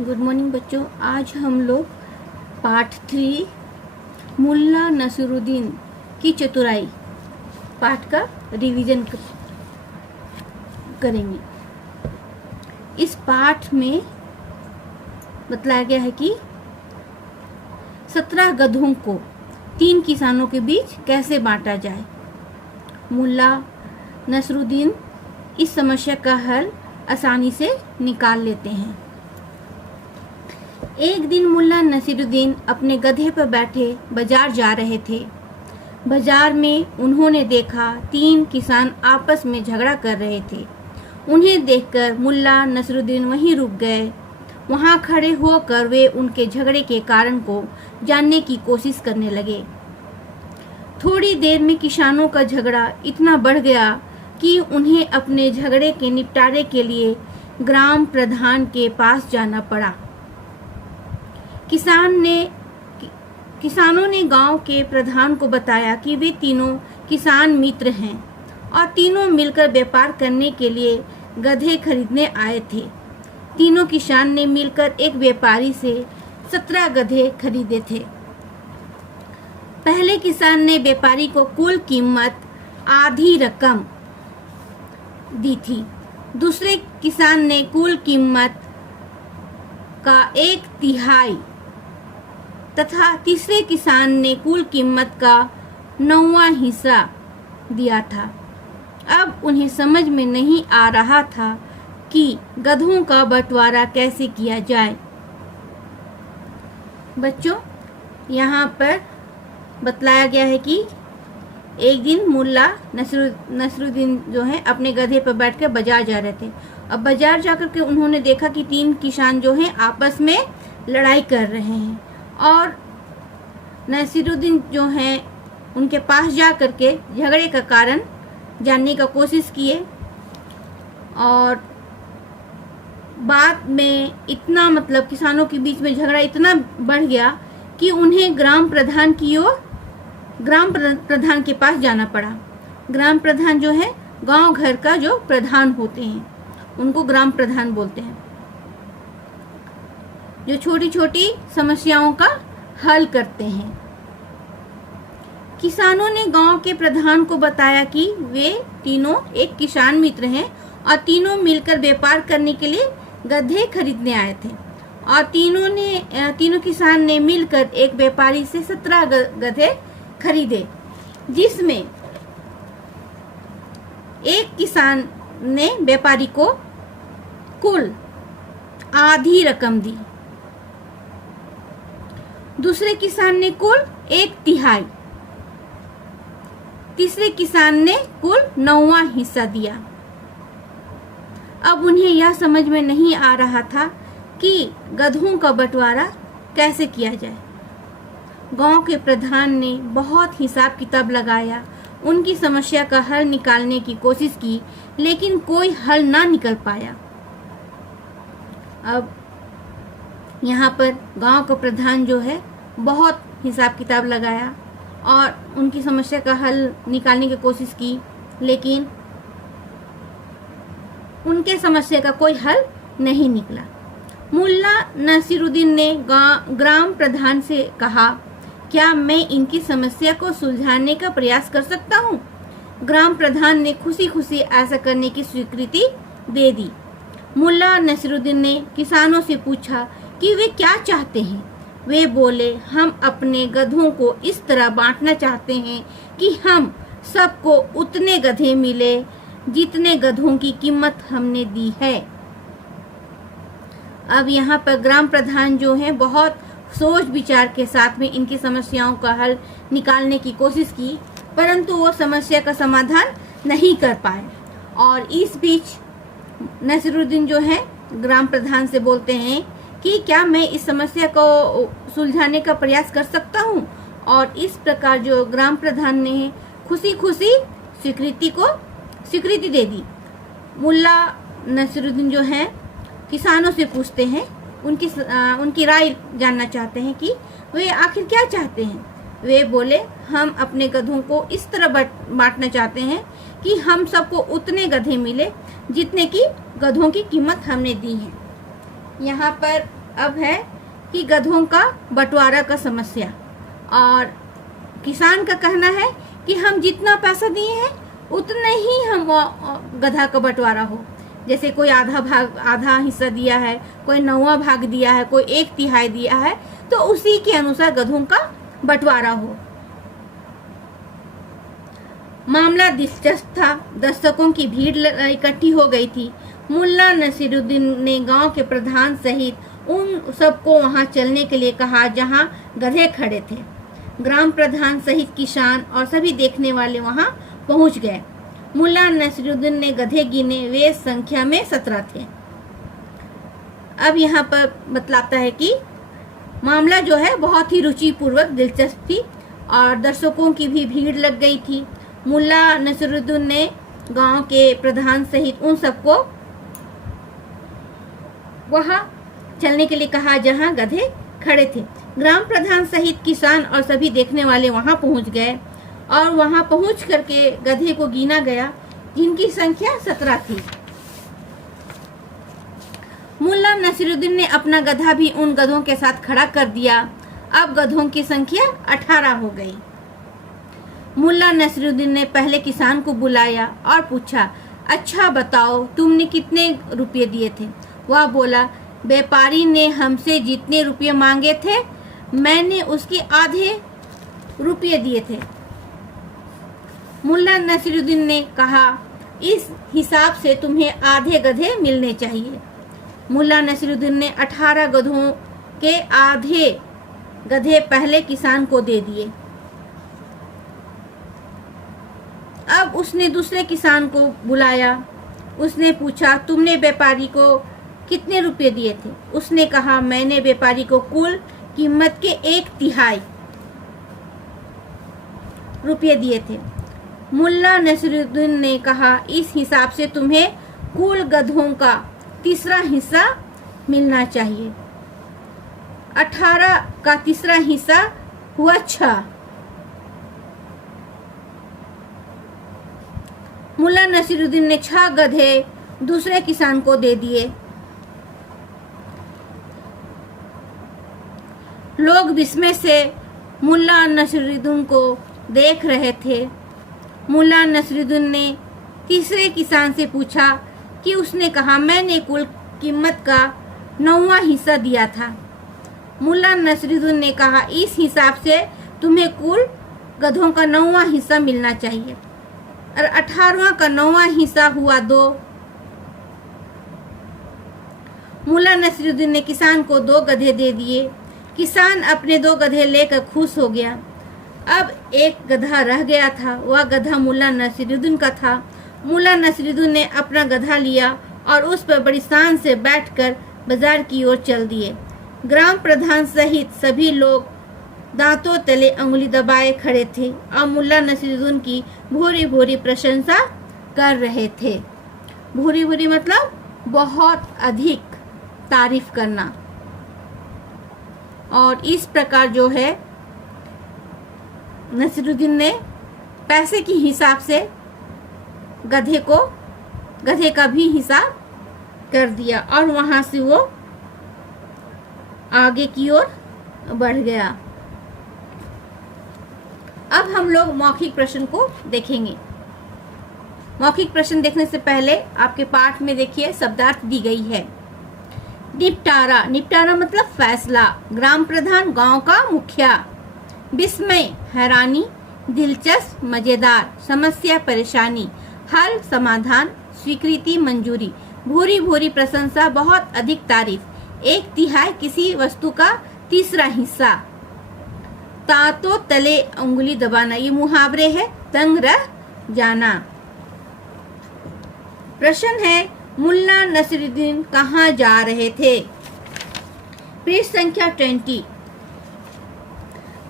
Good morning बच्चों। आज हम लोग पार्ट 3 मुल्ला नसरुद्दीन की चतुराई पाठ का रिवीजन करेंगे। इस पाठ में बतलाया गया है कि 17 गधों को 3 किसानों के बीच कैसे बांटा जाए। मुल्ला नसरुद्दीन इस समस्या का हल आसानी से निकाल लेते हैं। एक दिन मुल्ला नसरुद्दीन अपने गधे पर बैठे बाजार जा रहे थे। बाजार में उन्होंने देखा 3 किसान आपस में झगड़ा कर रहे थे। उन्हें देखकर मुल्ला नसरुद्दीन वहीं रुक गए। वहां खड़े होकर वे उनके झगड़े के कारण को जानने की कोशिश करने लगे। थोड़ी देर में किसानों का झगड़ा इतना बढ़ गया कि उन्हें अपने झगड़े के निपटारे के लिए ग्राम प्रधान के पास जाना पड़ा। किसानों ने गांव के प्रधान को बताया कि वे तीनों किसान मित्र हैं और तीनों मिलकर व्यापार करने के लिए गधे खरीदने आए थे। तीनों किसान ने मिलकर एक व्यापारी से 17 गधे खरीदे थे। पहले किसान ने व्यापारी को कुल कीमत आधी रकम दी थी। दूसरे किसान ने कुल कीमत का 1/3 तथा तीसरे किसान ने कुल कीमत का 9वां हिस्सा दिया था। अब उन्हें समझ में नहीं आ रहा था कि गधों का बंटवारा कैसे किया जाए। बच्चों, यहाँ पर बतलाया गया है कि एक दिन मुल्ला नसरुद्दीन जो है अपने गधे पर बैठकर बाजार जा रहे थे। अब बाजार जाकर के उन्होंने देखा कि 3 किसान जो हैं आपस में लड़ाई कर रहे हैं और नसरुद्दीन जो हैं उनके पास जा कर के झगड़े का कारण जानने का कोशिश किए और बाद में इतना किसानों के बीच में झगड़ा इतना बढ़ गया कि उन्हें ग्राम प्रधान के पास जाना पड़ा। ग्राम प्रधान जो है गांव घर का जो प्रधान होते हैं उनको ग्राम प्रधान बोलते हैं, जो छोटी छोटी समस्याओं का हल करते हैं। किसानों ने गांव के प्रधान को बताया कि वे तीनों एक किसान मित्र हैं और तीनों मिलकर व्यापार करने के लिए गधे खरीदने आए थे और तीनों किसान ने मिलकर एक व्यापारी से 17 गधे खरीदे, जिसमें एक किसान ने व्यापारी को कुल आधी रकम दी। दूसरे किसान ने कुल 1/3, तीसरे किसान ने कुल 9वां हिस्सा दिया। अब उन्हें यह समझ में नहीं आ रहा था कि गधों का बंटवारा कैसे किया जाए। गांव के प्रधान ने बहुत हिसाब किताब लगाया, उनकी समस्या का हल निकालने की कोशिश की, लेकिन कोई हल ना निकल पाया। अब यहाँ पर गांव का प्रधान जो है बहुत हिसाब किताब लगाया और उनकी समस्या का हल निकालने की कोशिश की, लेकिन उनके समस्या का कोई हल नहीं निकला। मुल्ला नसरुद्दीन ने ग्राम प्रधान से कहा, क्या मैं इनकी समस्या को सुलझाने का प्रयास कर सकता हूँ? ग्राम प्रधान ने खुशी खुशी ऐसा करने की स्वीकृति दे दी। मुल्ला नसरुद्दीन ने किसानों से पूछा कि वे क्या चाहते हैं। वे बोले, हम अपने गधों को इस तरह बांटना चाहते हैं कि हम सबको उतने गधे मिले जितने गधों की कीमत हमने दी है। अब यहाँ पर ग्राम प्रधान जो है बहुत सोच विचार के साथ में इनकी समस्याओं का हल निकालने की कोशिश की, परंतु वो समस्या का समाधान नहीं कर पाए। और इस बीच नसरुद्दीन जो है ग्राम प्रधान से बोलते हैं कि क्या मैं इस समस्या को सुलझाने का प्रयास कर सकता हूँ। और इस प्रकार जो ग्राम प्रधान ने खुशी खुशी स्वीकृति दे दी। मुल्ला नसरुद्दीन जो है किसानों से पूछते हैं, उनकी राय जानना चाहते हैं कि वे आखिर क्या चाहते हैं। वे बोले, हम अपने गधों को इस तरह बांटना चाहते हैं कि हम सबको उतने गधे मिले जितने की गधों की कीमत हमने दी है। यहाँ पर अब है कि गधों का बंटवारा का समस्या। और किसान का कहना है कि हम जितना पैसा दिए हैं उतने ही हम गधा का बंटवारा हो। जैसे कोई आधा हिस्सा दिया है, कोई 9वां भाग दिया है, कोई 1/3 दिया है, तो उसी के अनुसार गधों का बंटवारा हो। मामला दिलचस्प था। दर्शकों की भीड़ इकट्ठी हो गई थी। मुल्ला नसीरुद्दीन ने गांव के प्रधान सहित उन सबको वहां चलने के लिए कहा जहां गधे खड़े थे। ग्राम प्रधान सहित किसान और सभी देखने वाले वहां पहुंच गए। मुल्ला नसीरुद्दीन ने गधे गिने, वे संख्या में 17 थे। अब यहाँ पर बतलाता है कि मामला जो है बहुत ही रुचिपूर्वक दिलचस्प थी और दर्शकों की भी भीड़ लग गई थी। मुल्ला नसीरुद्दीन ने गांव के प्रधान सहित उन सबको वहां चलने के लिए कहा जहां गधे खड़े थे। ग्राम प्रधान सहित किसान और सभी देखने वाले वहां पहुंच गए और वहां पहुंच करके गधे को गिना गया, जिनकी संख्या 17 थी। मुल्ला नसीरुद्दीन ने अपना गधा भी उन गधों के साथ खड़ा कर दिया। अब गधों की संख्या 18 हो गई। मुल्ला नसीरुद्दीन ने पहले किसान को बुलाया और पूछा, अच्छा बताओ तुमने कितने रुपये दिए थे? वह बोला, व्यापारी ने हमसे जितने रुपये मांगे थे मैंने उसके आधे रुपये दिए थे। मुल्ला नसीरुद्दीन ने कहा, इस हिसाब से तुम्हें आधे गधे मिलने चाहिए। मुल्ला नसीरुद्दीन ने 18 गधों के आधे गधे पहले किसान को दे दिए। अब उसने दूसरे किसान को बुलाया। उसने पूछा, तुमने व्यापारी को कितने रुपए दिए थे? उसने कहा, मैंने व्यापारी को कुल कीमत के 1/3 रुपये दिए थे। मुल्ला नसीरुद्दीन ने कहा, इस हिसाब से तुम्हें कुल गधों का तीसरा हिस्सा मिलना चाहिए। 18 का तीसरा हिस्सा हुआ 6। मुल्ला नसीरुद्दीन ने 6 गधे दूसरे किसान को दे दिए। लोग विस्मय से मुल्ला नसीरुद्दीन को देख रहे थे। मुल्ला नसीरुद्दीन ने तीसरे किसान से पूछा कि उसने कहा, मैंने कुल कीमत का 9वां हिस्सा दिया था। मुल्ला नसीरुद्दीन ने कहा, इस हिसाब से तुम्हें कुल गधों का 9वां हिस्सा मिलना चाहिए और 18वां का 9वां हिस्सा हुआ 2। मुल्ला नसीरुद्दीन ने किसान को 2 गधे दे दिए। किसान अपने 2 गधे लेकर खुश हो गया। अब एक गधा रह गया था, वह गधा मुल्ला नसीरुद्दीन का था। मुल्ला नसीरुद्दीन ने अपना गधा लिया और उस पर बड़ी शान से बैठकर बाजार की ओर चल दिए। ग्राम प्रधान सहित सभी लोग दांतों तले अंगुली दबाए खड़े थे और मुल्ला नसीरुद्दीन की भूरी भूरी प्रशंसा कर रहे थे। भूरी भूरी मतलब बहुत अधिक तारीफ करना। और इस प्रकार जो है नसीरुद्दीन ने पैसे के हिसाब से गधे का भी हिसाब कर दिया और वहां से वो आगे की ओर बढ़ गया। अब हम लोग मौखिक प्रश्न को देखेंगे। मौखिक प्रश्न देखने से पहले आपके पाठ में देखिए शब्दार्थ दी गई है। निपटारा, निपटारा मतलब फैसला। ग्राम प्रधान, गांव का मुखिया। विस्मय, हैरानी। दिलचस्प, मजेदार। समस्या, परेशानी। हल, समाधान। स्वीकृति, मंजूरी। भूरी भूरी प्रशंसा, बहुत अधिक तारीफ। 1/3 किसी वस्तु का तीसरा हिस्सा। दांतों तले उंगली दबाना, ये मुहावरे है। दंग रह जाना। प्रश्न है, मुल्ला नसीरुद्दीन कहाँ जा रहे थे? पृष्ठ संख्या 20।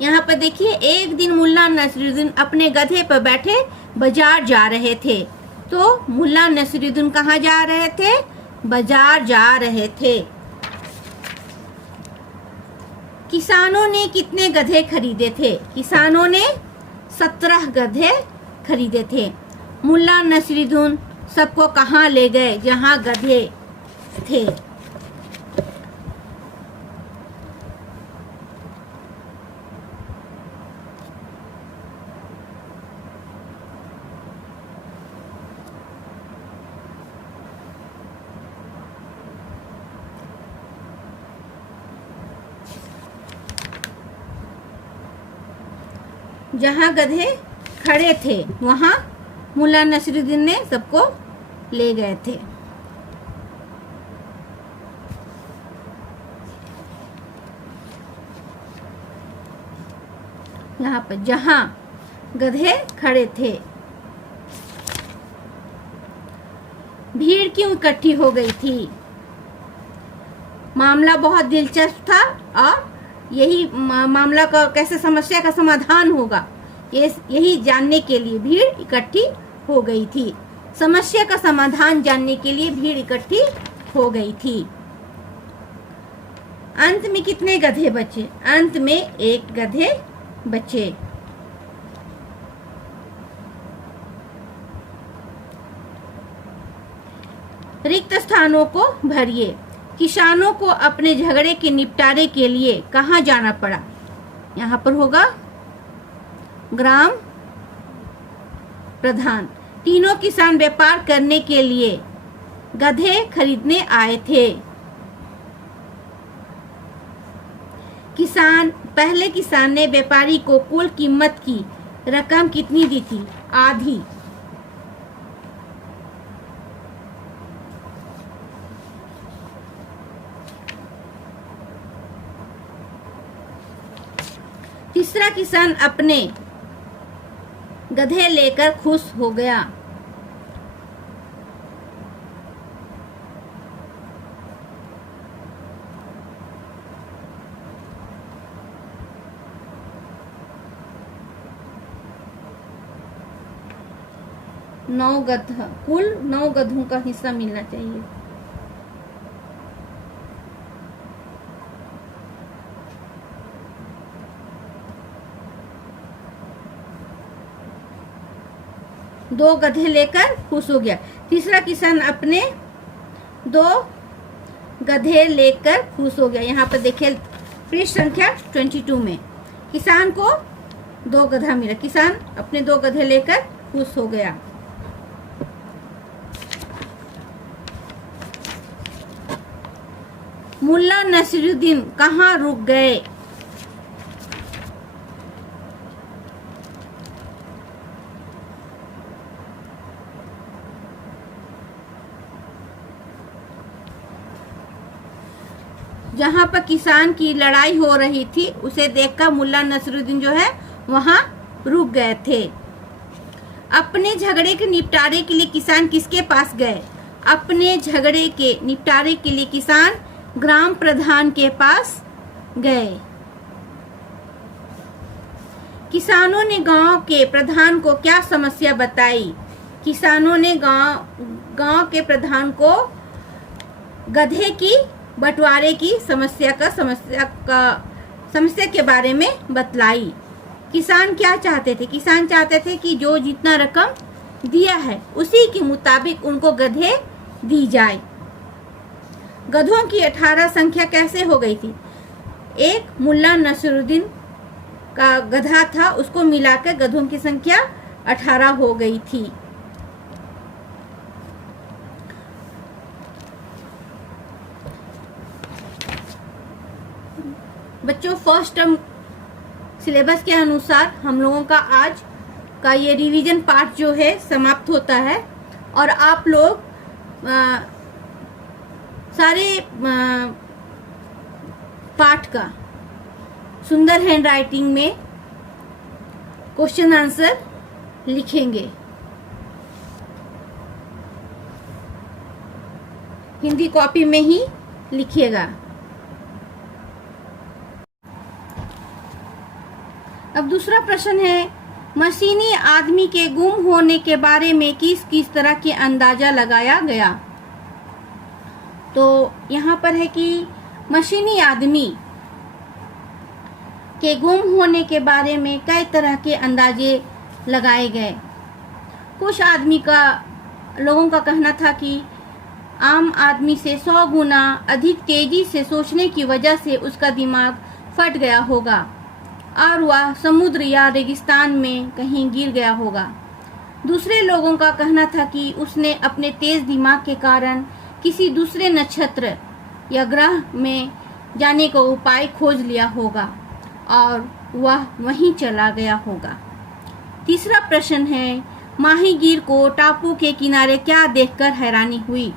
यहाँ पर देखिए, एक दिन मुल्ला नसीरुद्दीन अपने गधे पर बैठे बाजार जा रहे थे। तो मुल्ला नसीरुद्दीन कहाँ जा रहे थे? बाजार जा रहे थे। किसानों ने कितने गधे खरीदे थे? किसानों ने 17 गधे खरीदे थे। मुल्ला नसीरुद्दीन सबको कहाँ ले गए? जहाँ गधे थे। जहाँ गधे खड़े थे वहाँ मुल्ला नसरुद्दीन ने सबको ले गए थे। यहाँ पर जहाँ गधे खड़े थे। भीड़ क्यों इकट्ठी हो गई थी? मामला बहुत दिलचस्प था और यही मामला का कैसे समस्या का समाधान होगा यही जानने के लिए भीड़ इकट्ठी हो गई थी। समस्या का समाधान जानने के लिए भीड़ इकट्ठी हो गई थी। अंत में कितने गधे बचे? अंत में एक गधे बचे। रिक्त स्थानों को भरिए। किसानों को अपने झगड़े के निपटारे के लिए कहाँ जाना पड़ा? यहाँ पर होगा ग्राम प्रधान। तीनों किसान व्यापार करने के लिए गधे खरीदने आए थे। पहले किसान ने व्यापारी को कुल कीमत की रकम कितनी दी थी? आधी। तीसरा किसान अपने गधे लेकर खुश हो गया। कुल 9 गधों का हिस्सा मिलना चाहिए। दो गधे लेकर खुश हो गया। तीसरा किसान अपने 2 गधे लेकर खुश हो गया। यहाँ पर देखिए पृष्ठ संख्या 22 में किसान को 2 गधा मिला। किसान अपने 2 गधे लेकर खुश हो गया। मुल्ला नसरुद्दीन कहाँ रुक गए? जहाँ पर किसान की लड़ाई हो रही थी उसे देखकर मुल्ला नसरुद्दीन जो है वहाँ रुक गए थे। अपने झगड़े के निपटारे के लिए किसान किसके पास गए? अपने झगड़े के निपटारे के लिए किसान ग्राम प्रधान के पास गए। किसानों ने गांव के प्रधान को क्या समस्या बताई? किसानों ने गांव के प्रधान को गधे की बंटवारे की समस्या के बारे में बतलाई। किसान क्या चाहते थे? किसान चाहते थे कि जो जितना रकम दिया है उसी के मुताबिक उनको गधे दी जाए। गधों की 18 संख्या कैसे हो गई थी? एक मुल्ला नसरुद्दीन का गधा था, उसको मिलाकर गधों की संख्या 18 हो गई थी। बच्चों फर्स्ट टर्म सिलेबस के अनुसार हम लोगों का आज का ये रिवीजन पार्ट जो है समाप्त होता है और आप लोग सारे पाठ का सुंदर हैंडराइटिंग में क्वेश्चन आंसर लिखेंगे। हिंदी कॉपी में ही लिखिएगा। अब दूसरा प्रश्न है, मशीनी आदमी के गुम होने के बारे में किस किस तरह के अंदाजा लगाया गया? तो यहाँ पर है कि मशीनी आदमी के गुम होने के बारे में कई तरह के अंदाजे लगाए गए। कुछ लोगों का कहना था कि आम आदमी से 100 गुना अधिक तेजी से सोचने की वजह से उसका दिमाग फट गया होगा और वह समुद्र या रेगिस्तान में कहीं गिर गया होगा। दूसरे लोगों का कहना था कि उसने अपने तेज दिमाग के कारण किसी दूसरे नक्षत्र या ग्रह में जाने का उपाय खोज लिया होगा और वह वहीं चला गया होगा। तीसरा प्रश्न है, माहीगीर को टापू के किनारे क्या देखकर हैरानी हुई?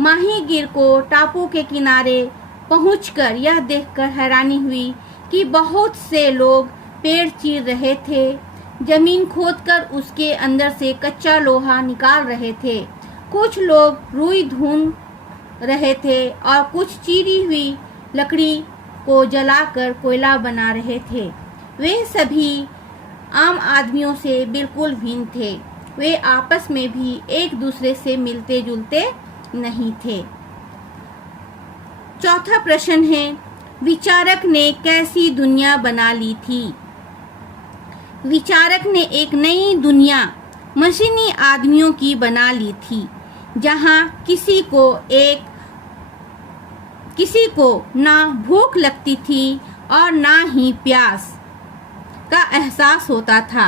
माहीगीर को टापू के किनारे पहुंचकर यह देखकर हैरानी हुई कि बहुत से लोग पेड़ चीर रहे थे, जमीन खोदकर उसके अंदर से कच्चा लोहा निकाल रहे थे। कुछ लोग रुई ढूंढ रहे थे और कुछ चीरी हुई लकड़ी को जलाकर कोयला बना रहे थे। वे सभी आम आदमियों से बिल्कुल भिन्न थे। वे आपस में भी एक दूसरे से मिलते जुलते नहीं थे। चौथा प्रश्न है, विचारक ने कैसी दुनिया बना ली थी? विचारक ने एक नई दुनिया मशीनी आदमियों की बना ली थी, जहां किसी को ना भूख लगती थी और ना ही प्यास का एहसास होता था।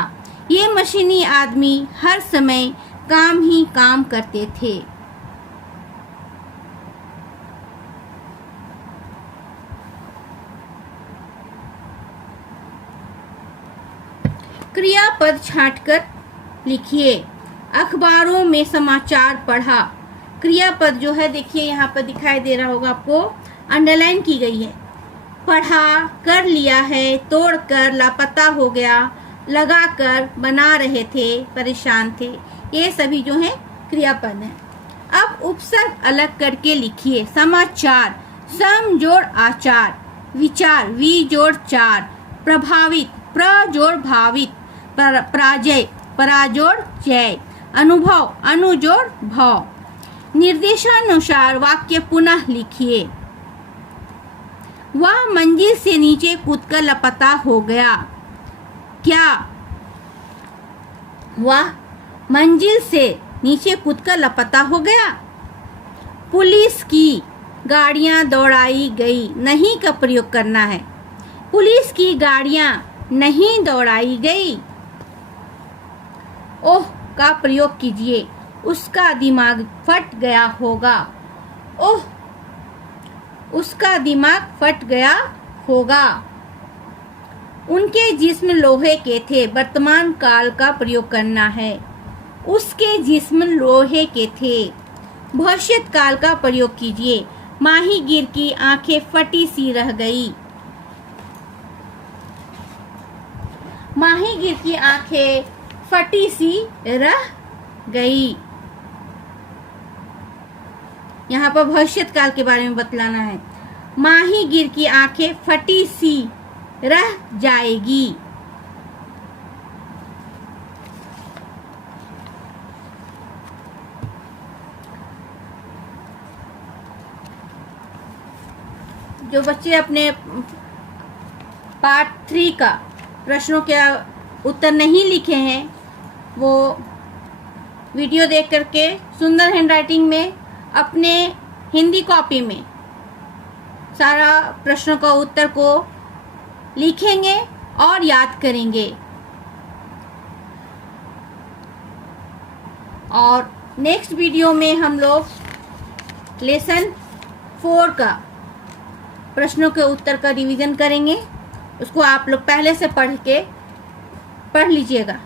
ये मशीनी आदमी हर समय काम ही काम करते थे। क्रियापद छांटकर लिखिए। अखबारों में समाचार पढ़ा। क्रियापद जो है देखिए यहाँ पर दिखाई दे रहा होगा आपको, अंडरलाइन की गई है। पढ़ा, कर लिया है, तोड़कर, लापता हो गया, लगाकर, बना रहे थे, परेशान थे, ये सभी जो है क्रियापद हैं। अब उपसर्ग अलग करके लिखिए। समाचार, सम जोड़ आचार, विचार, वि जोड़ चार, प्रभावित, प्र जोड़ भावित, पराजय, पराजोड़ जय, अनुभव, अनुजोड़ भव। निर्देशानुसार वाक्य पुनः लिखिए। वह मंजिल से नीचे कूदकर लापता हो गया। क्या? वह मंजिल से नीचे कूदकर लापता हो गया। पुलिस की गाड़ियां दौड़ाई गई, नहीं का प्रयोग करना है। पुलिस की गाड़ियां नहीं दौड़ाई गई। ओह का प्रयोग कीजिए। उसका दिमाग फट गया होगा। ओह, उसका दिमाग फट गया होगा। उनके जिस्म लोहे के थे, वर्तमान काल का प्रयोग करना है। उसके जिस्म लोहे के थे। भविष्य काल का प्रयोग कीजिए। माहीगीर की आंखें फटी सी रह गई। माहीगीर की आंखें फटी सी रह गई। यहाँ पर भविष्य काल के बारे में बतलाना है। माहीगीर की आंखें फटी सी रह जाएगी। जो बच्चे अपने पार्ट 3 का प्रश्नों के उत्तर नहीं लिखे हैं, वो वीडियो देख करके सुंदर हैंडराइटिंग में अपने हिंदी कॉपी में सारा प्रश्नों का उत्तर को लिखेंगे और याद करेंगे। और नेक्स्ट वीडियो में हम लोग लेसन 4 का प्रश्नों के उत्तर का रिवीजन करेंगे। उसको आप लोग पहले से पढ़ लीजिएगा।